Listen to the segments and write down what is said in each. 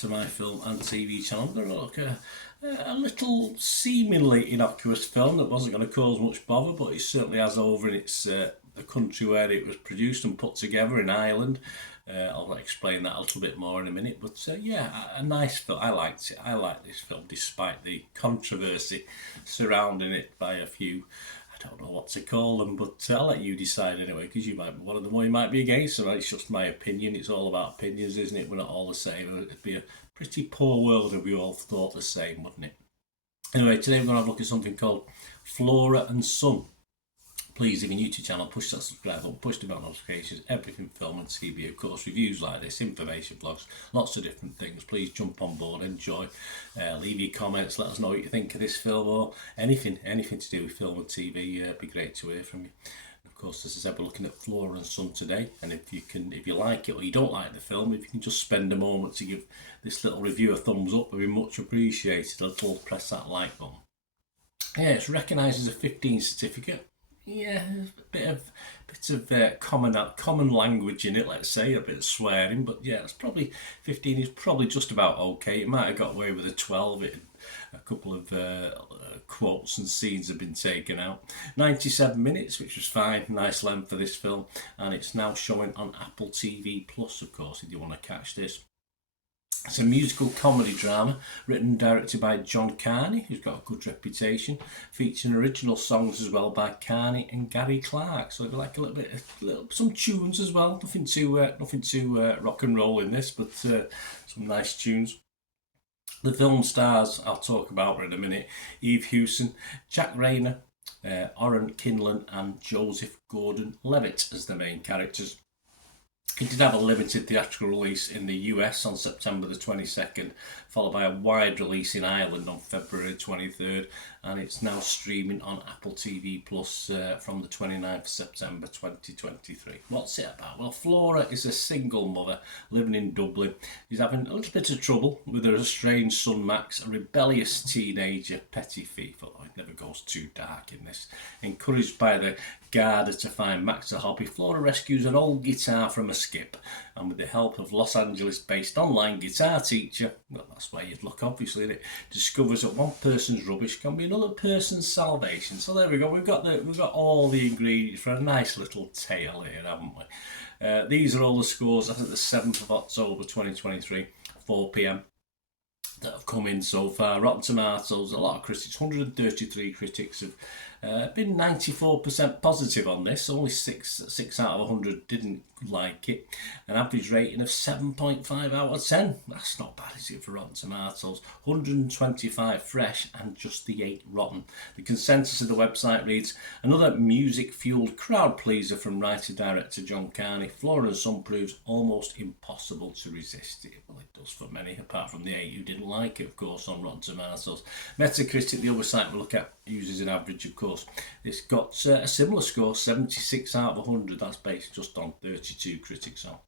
to my film and TV channel. I'm going to look at a little seemingly innocuous film that wasn't going to cause much bother, but it certainly has over in its the country where it was produced and put together in Ireland. I'll explain that a little bit more in a minute, but yeah, a nice film. I liked it. I like this film despite the controversy surrounding it by a few, I don't know what to call them, but I'll let you decide anyway, because you might be one of them or you might be against them. It's just my opinion. It's all about opinions, isn't it? We're not all the same. It'd be a pretty poor world if we all thought the same, wouldn't it? Anyway, today we're going to have a look at something called Flora and Son. Please, if you're new to the channel, push that subscribe button, push the bell notifications, everything film and TV, of course, reviews like this, information vlogs, lots of different things. Please jump on board, enjoy, leave your comments, let us know what you think of this film or anything to do with film and TV. It'd be great to hear from you. Of course, as I said, we're looking at Flora and Son today, and if you like it or you don't like the film, if you can just spend a moment to give this little review a thumbs up, it'd be much appreciated. Press that like button. Yeah, it's recognised as a 15 certificate. Yeah, a bit of common language in it, let's say, a bit of swearing, but yeah, it's probably 15 is probably just about okay. It might have got away with a 12. A couple of quotes and scenes have been taken out. 97 minutes, which was fine, nice length for this film, and it's now showing on Apple TV Plus, of course, if you want to catch this. It's a musical comedy drama written and directed by John Carney, who's got a good reputation, featuring original songs as well by Carney and Gary Clark. So it'd be like a some tunes as well. Nothing too rock and roll in this, but some nice tunes. The film stars I'll talk about in a minute: Eve Hewson, Jack Rayner, Oren Kinlan, and Joseph Gordon-Levitt as the main characters. It did have a limited theatrical release in the US on September the 22nd, followed by a wide release in Ireland on February 23rd, and it's now streaming on Apple TV Plus from the 29th of September 2023. What's it about? Well, Flora is a single mother living in Dublin. She's having a little bit of trouble with her estranged son Max, a rebellious teenager, petty thief, although it never goes too dark in this. Encouraged by the Garda to find Max a hobby, Flora rescues an old guitar from a skip, and with the help of Los Angeles-based online guitar teacher, well, that's where you'd look, obviously, it discovers that one person's rubbish can be another person's salvation. So there we go. We've got all the ingredients for a nice little tale here, haven't we? These are all the scores as of the 7th of October 2023, 4 p.m. that have come in so far. Rotten Tomatoes, a lot of critics, 133 critics have been 94% positive on this. Only 6 out of 100 didn't like it. An average rating of 7.5 out of 10. That's not bad, is it, for Rotten Tomatoes? 125 fresh and just the 8 rotten. The consensus of the website reads, another music-fueled crowd pleaser from writer-director John Carney. Flora and Son proves almost impossible to resist. Well, it does for many, apart from the 8 who didn't like it, of course, on Rotten Tomatoes. Metacritic, the other site we look at, uses an average, of course. It's got a similar score, 76 out of 100. That's based just on 32 critics. So,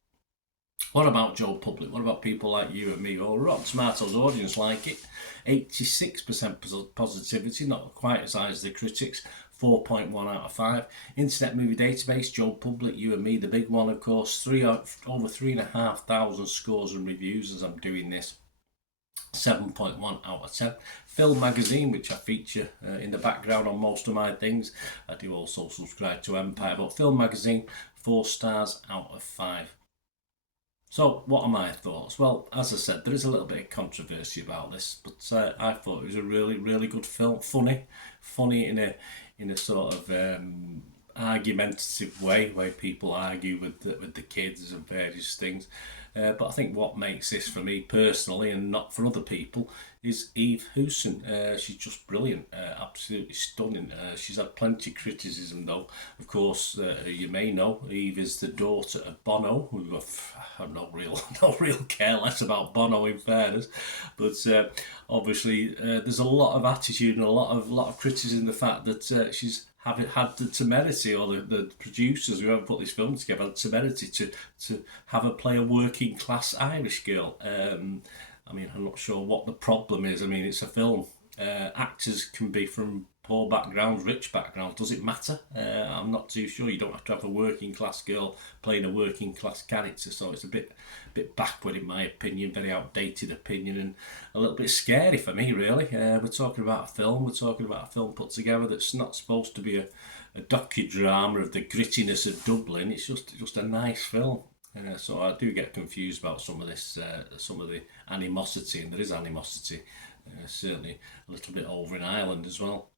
what about Joe Public? What about people like you and me? Well, Rotten Tomatoes audience like it. 86% positivity, not quite as high as the critics. 4.1 out of 5. Internet Movie Database, Joe Public, you and me, the big one, of course. Over 3,500 scores and reviews as I'm doing this. 7.1 out of 10. Film Magazine, which I feature in the background on most of my things. I do also subscribe to Empire, but Film Magazine, 4 stars out of 5. So, what are my thoughts? Well, as I said, there is a little bit of controversy about this, but I thought it was a really, really good film. Funny in a sort of argumentative way, where people argue with the kids and various things. But I think what makes this for me personally, and not for other people, is Eve Hewson. She's just brilliant, absolutely stunning. She's had plenty of criticism though. Of course, you may know, Eve is the daughter of Bono, who I'm not real careless about Bono in fairness, but obviously there's a lot of attitude and a lot of criticism, the fact that she's had the temerity, or the producers who ever put this film together had the temerity to have her play a working class Irish girl. I mean, I'm not sure what the problem is. I mean, it's a film. Actors can be from poor backgrounds, rich backgrounds, does it matter? I'm not too sure. You don't have to have a working class girl playing a working class character, so it's a bit backward in my opinion, very outdated opinion, and a little bit scary for me really. We're talking about a film put together that's not supposed to be a docudrama of the grittiness of Dublin. It's just a nice film. So I do get confused about some of the animosity, and there is animosity, certainly a little bit over in Ireland as well.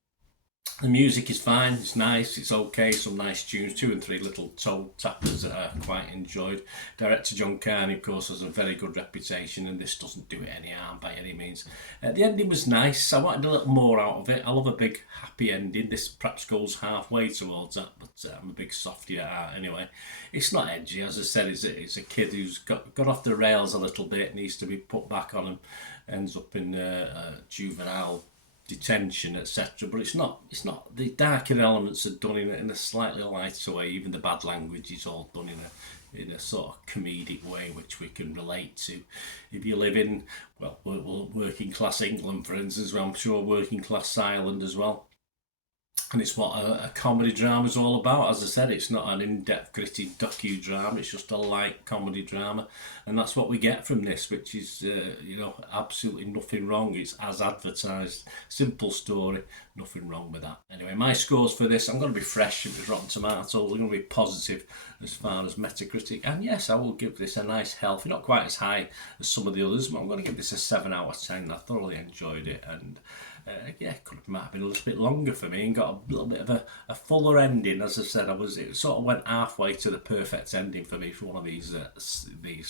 The music is fine, it's nice, it's okay, some nice tunes, 2 and 3 little toe tappers that I quite enjoyed. Director John Carney, of course, has a very good reputation, and this doesn't do it any harm by any means. The ending was nice, I wanted a little more out of it. I love a big happy ending. This perhaps goes halfway towards that, but I'm a big softy at heart anyway. It's not edgy, as I said, it's a kid who's got off the rails a little bit, needs to be put back on, and ends up in juvenile detention, etc. But it's not. The darker elements are done in a slightly lighter way. Even the bad language is all done in a sort of comedic way, which we can relate to. If you live in working class England, for instance, well, I'm sure working class Ireland as well. And it's what a comedy drama is all about. As I said, it's not an in-depth, gritty docudrama. It's just a light comedy drama, and that's what we get from this, which is, absolutely nothing wrong. It's as advertised. Simple story, nothing wrong with that. Anyway, my scores for this, I'm going to be fresh with Rotten Tomatoes. I'm going to be positive as far as Metacritic. And yes, I will give this a nice healthy, not quite as high as some of the others, but I'm going to give this a 7 out of 10. I thoroughly enjoyed it, and might have been a little bit longer for me and got a little bit of a fuller ending. As I said, it sort of went halfway to the perfect ending for me for one of these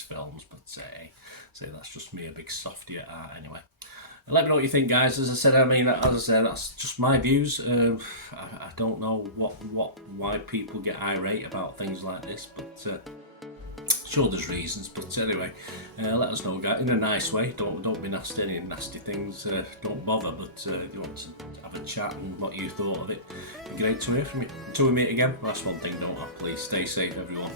films. But that's just me, a big softy at heart anyway. Let me know what you think, guys. As I said, that's just my views. I don't know why people get irate about things like this, but sure there's reasons. But anyway, let us know, guys, in a nice way. Don't be nasty, any nasty things. Don't bother. But if you want to have a chat and what you thought of it, it'd be great to hear from you. Until we meet again, last one thing, don't I? Please stay safe, everyone.